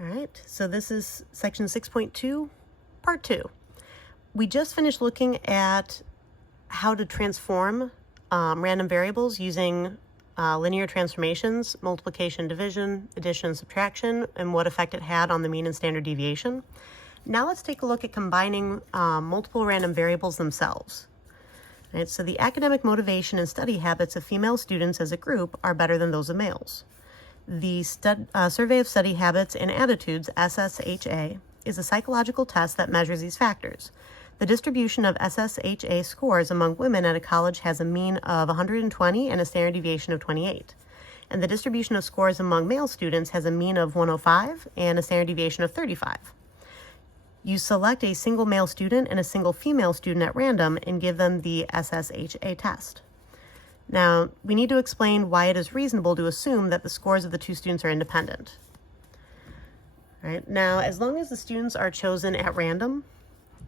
All right, so this is section 6.2, part 2. We just finished looking at how to transform random variables using linear transformations, multiplication, division, addition, subtraction, and what effect it had on the mean and standard deviation. Now let's take a look at combining multiple random variables themselves. All right, so the academic motivation and study habits of female students as a group are better than those of males. The Survey of Study Habits and Attitudes, SSHA, is a psychological test that measures these factors. The distribution of SSHA scores among women at a college has a mean of 120 and a standard deviation of 28. And the distribution of scores among male students has a mean of 105 and a standard deviation of 35. You select a single male student and a single female student at random and give them the SSHA test. Now, we need to explain why it is reasonable to assume that the scores of the two students are independent. All right, now, as long as the students are chosen at random,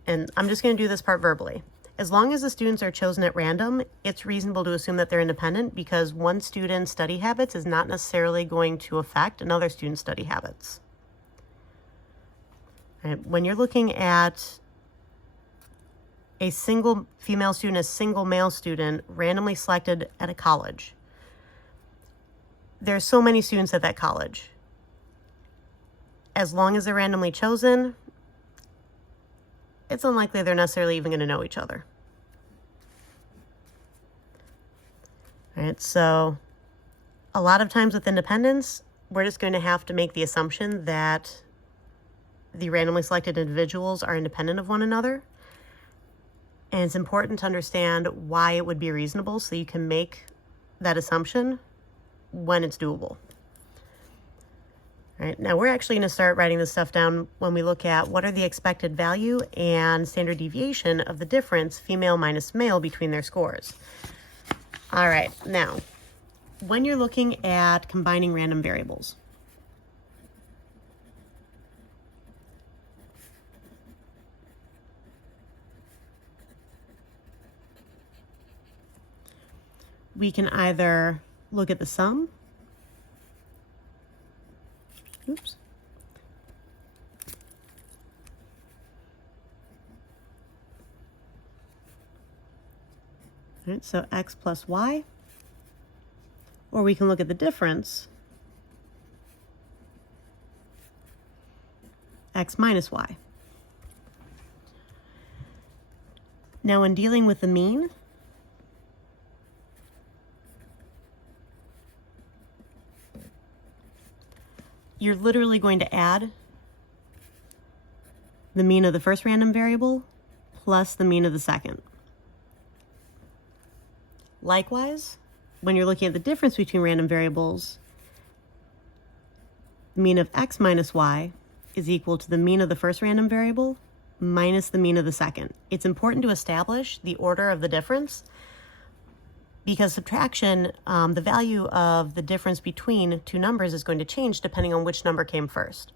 and I'm just going to do this part verbally. As long as the students are chosen at random, it's reasonable to assume that they're independent because one student's study habits is not necessarily going to affect another student's study habits. All right, when you're looking at a single female student, a single male student randomly selected at a college, there's so many students at that college. As long as they're randomly chosen, it's unlikely they're necessarily even going to know each other. All right, so a lot of times with independence, we're just going to have to make the assumption that the randomly selected individuals are independent of one another. And it's important to understand why it would be reasonable so you can make that assumption when it's doable. All right, now we're actually going to start writing this stuff down when we look at what are the expected value and standard deviation of the difference female minus male between their scores. All right, now, when you're looking at combining random variables, we can either look at the sum. Oops. All right, so x plus y. Or we can look at the difference, x minus y. Now, when dealing with the mean, you're literally going to add the mean of the first random variable plus the mean of the second. Likewise, when you're looking at the difference between random variables, the mean of x minus y is equal to the mean of the first random variable minus the mean of the second. It's important to establish the order of the difference because subtraction, the value of the difference between two numbers is going to change depending on which number came first.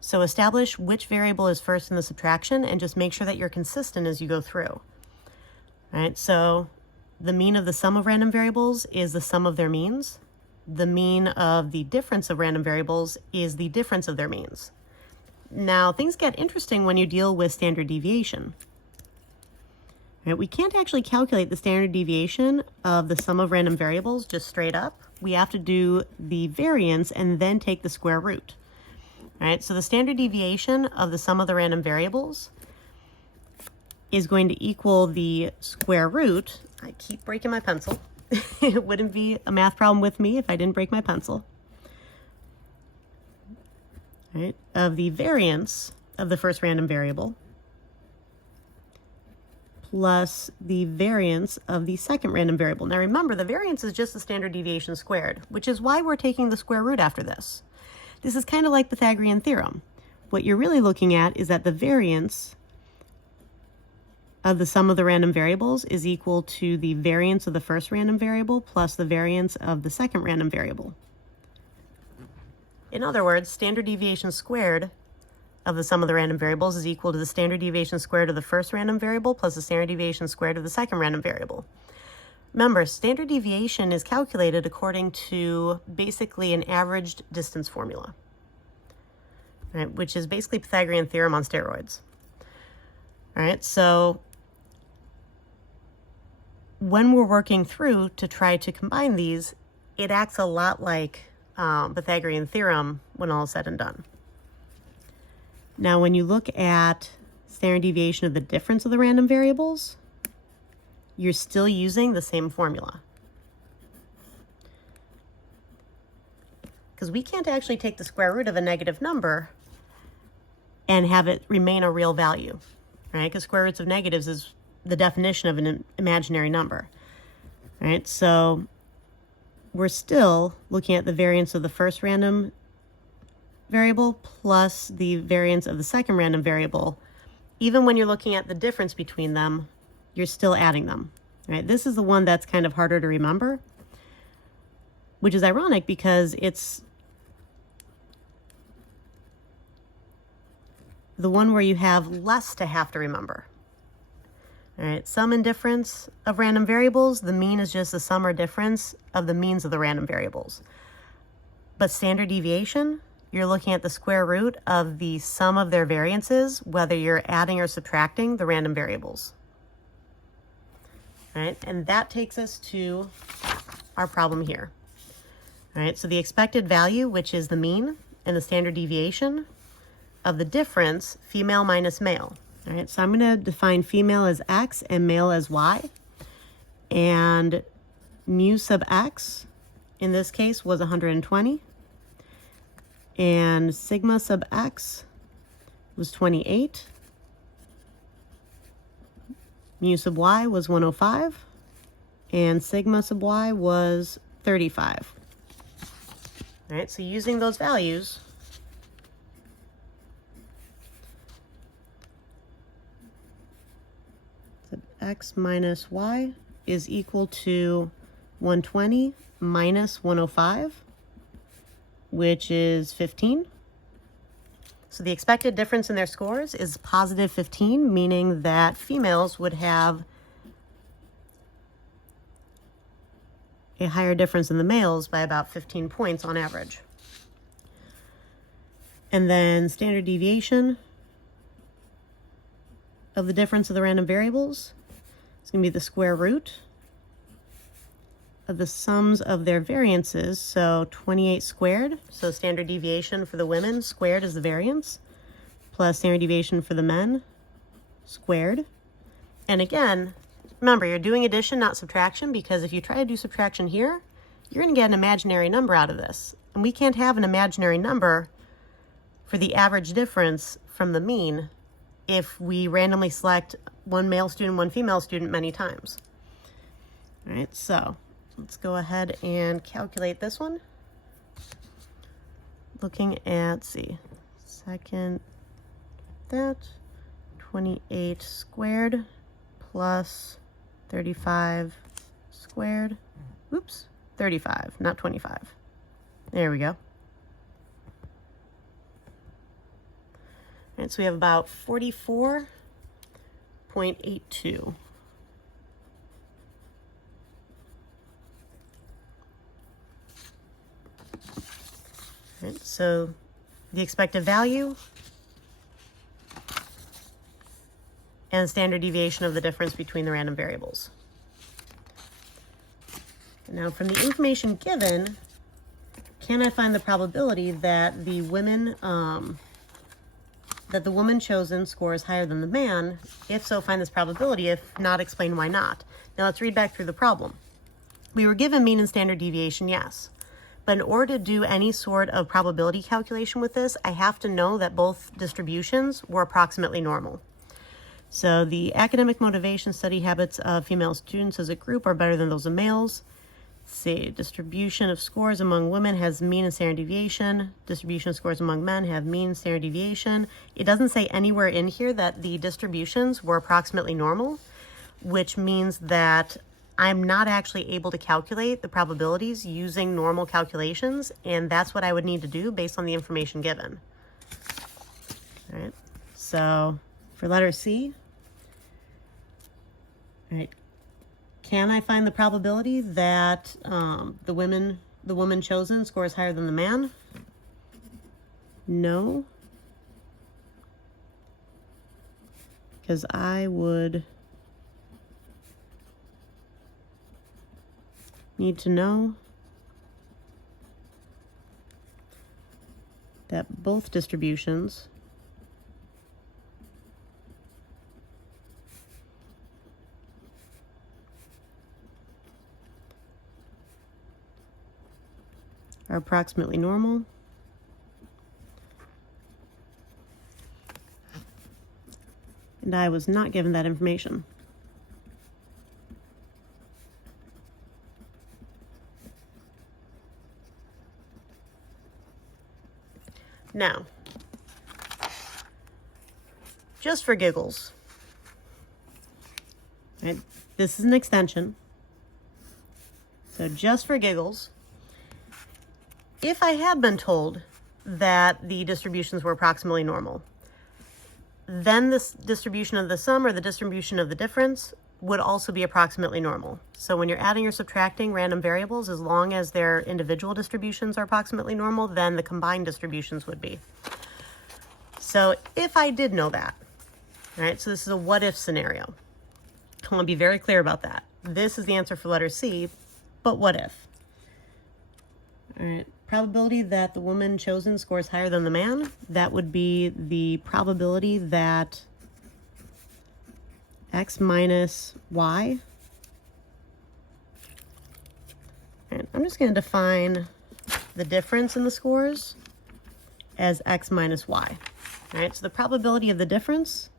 So establish which variable is first in the subtraction and just make sure that you're consistent as you go through. All right, so the mean of the sum of random variables is the sum of their means. The mean of the difference of random variables is the difference of their means. Now, things get interesting when you deal with standard deviation. Right, we can't actually calculate the standard deviation of the sum of random variables just straight up. We have to do the variance and then take the square root. All right, so the standard deviation of the sum of the random variables is going to equal the square root. I keep breaking my pencil. It wouldn't be a math problem with me if I didn't break my pencil. All right, of the variance of the first random variable plus the variance of the second random variable. Now remember, the variance is just the standard deviation squared, which is why we're taking the square root after this. This is kind of like the Pythagorean theorem. What you're really looking at is that the variance of the sum of the random variables is equal to the variance of the first random variable plus the variance of the second random variable. In other words, standard deviation squared of the sum of the random variables is equal to the standard deviation squared of the first random variable plus the standard deviation squared of the second random variable. Remember, standard deviation is calculated according to basically an averaged distance formula. right, which is basically Pythagorean theorem on steroids. All right, so when we're working through to try to combine these, it acts a lot like Pythagorean theorem when all is said and done. Now, when you look at standard deviation of the difference of the random variables, you're still using the same formula. Because we can't actually take the square root of a negative number and have it remain a real value, right? Because square roots of negatives is the definition of an imaginary number, right? So we're still looking at the variance of the first random variable plus the variance of the second random variable. Even when you're looking at the difference between them, you're still adding them, right? This is the one that's kind of harder to remember, which is ironic because it's the one where you have less to have to remember. All right, sum and difference of random variables, the mean is just the sum or difference of the means of the random variables. But standard deviation, you're looking at the square root of the sum of their variances, whether you're adding or subtracting the random variables. All right, and that takes us to our problem here. All right, so the expected value, which is the mean, and the standard deviation of the difference, female minus male. All right, so I'm going to define female as x and male as y. And mu sub x, in this case, was 120. And sigma sub x was 28. Mu sub y was 105. And sigma sub y was 35. All right, so using those values, x minus y is equal to 120 minus 105, which is 15. So the expected difference in their scores is positive 15, meaning that females would have a higher difference than the males by about 15 points on average. And then standard deviation of the difference of the random variables, it's going to be the square root of the sums of their variances. So 28 squared, so standard deviation for the women squared is the variance, plus standard deviation for the men squared. And again, remember, you're doing addition, not subtraction, because if you try to do subtraction here, you're going to get an imaginary number out of this. And we can't have an imaginary number for the average difference from the mean if we randomly select one male student, one female student many times. All right, so let's go ahead and calculate this one. Looking at, let's see, second, that, 28 squared plus 35 squared. Oops, 35, not 25. There we go. All right, so we have about 44.82. Right, so the expected value and standard deviation of the difference between the random variables. Now, from the information given, can I find the probability that the women, that the woman chosen scores higher than the man? If so, find this probability. If not, explain why not. Now let's read back through the problem. We were given mean and standard deviation, yes. But in order to do any sort of probability calculation with this, I have to know that both distributions were approximately normal. So the academic motivation, study habits of female students as a group are better than those of males. Let's see, distribution of scores among women has mean and standard deviation. Distribution of scores among men have mean and standard deviation. It doesn't say anywhere in here that the distributions were approximately normal, which means that I'm not actually able to calculate the probabilities using normal calculations, and that's what I would need to do based on the information given. All right, so for letter C, all right, can I find the probability that the woman chosen scores higher than the man? No. because I would need to know that both distributions are approximately normal. And I was not given that information. Now, just for giggles, right? This is an extension. So just for giggles, if I had been told that the distributions were approximately normal, then this distribution of the sum or the distribution of the difference would also be approximately normal. So when you're adding or subtracting random variables, as long as their individual distributions are approximately normal, then the combined distributions would be. So if I did know that, right, so this is a what if scenario. I want to be very clear about that. This is the answer for letter C, but what if? All right, probability that the woman chosen scores higher than the man, that would be the probability that x minus y. And I'm just going to define the difference in the scores as x minus y. All right, so the probability of the difference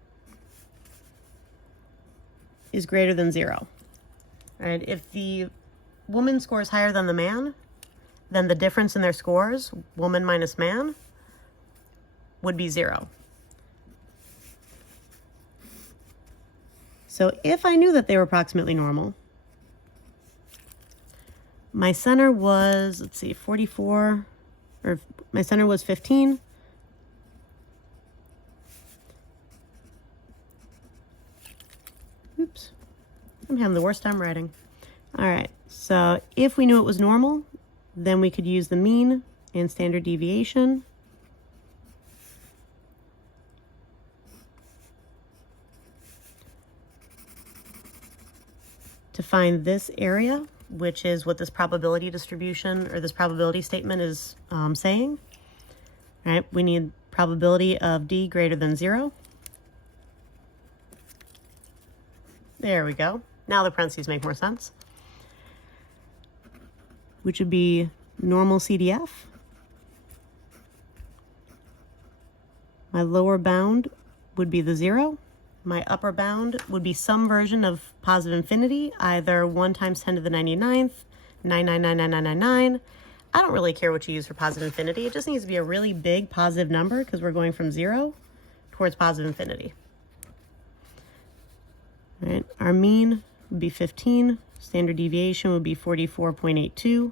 is greater than 0. All right, if the woman scores higher than the man, then the difference in their scores, woman minus man, would be 0. So if I knew that they were approximately normal, my center was, let's see, 44, or my center was 15. Oops, I'm having the worst time writing. All right, so if we knew it was normal, then we could use the mean and standard deviation to find this area, which is what this probability distribution or this probability statement is saying. All right, we need probability of D greater than 0. There we go. Now the parentheses make more sense, which would be normal CDF. My lower bound would be the 0. My upper bound would be some version of positive infinity, either 1 times 10 to the 99th, 9999999. I don't really care what you use for positive infinity. It just needs to be a really big positive number because we're going from 0 towards positive infinity. All right, our mean would be 15. Standard deviation would be 44.82. All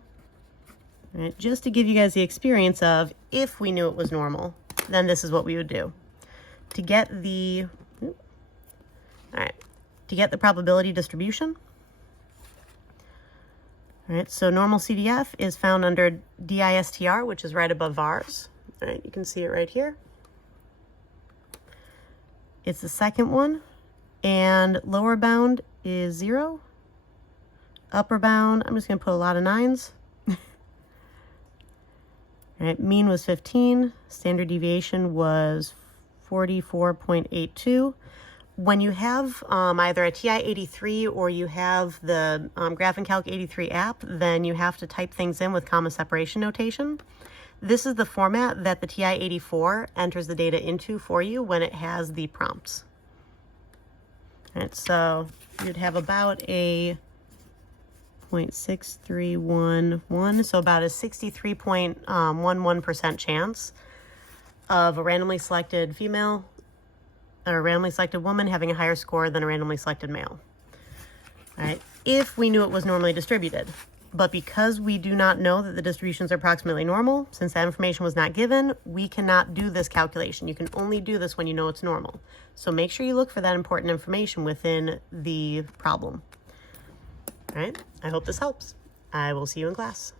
right, just to give you guys the experience of if we knew it was normal, then this is what we would do. To get the probability distribution. All right, so normal CDF is found under DISTR, which is right above VARS. All right, you can see it right here. It's the second one, and lower bound is 0. Upper bound, I'm just going to put a lot of 9s. All right, mean was 15. Standard deviation was 44.82. When you have either a TI-83 or you have the Graph and Calc 83 app, then you have to type things in with comma separation notation. This is the format that the TI-84 enters the data into for you when it has the prompts. All right, so you'd have about a 0.6311, so about a 63.11% chance of a randomly selected female or a randomly selected woman having a higher score than a randomly selected male. All right, if we knew it was normally distributed. But because we do not know that the distributions are approximately normal, since that information was not given, we cannot do this calculation. You can only do this when you know it's normal. So make sure you look for that important information within the problem. All right, I hope this helps. I will see you in class.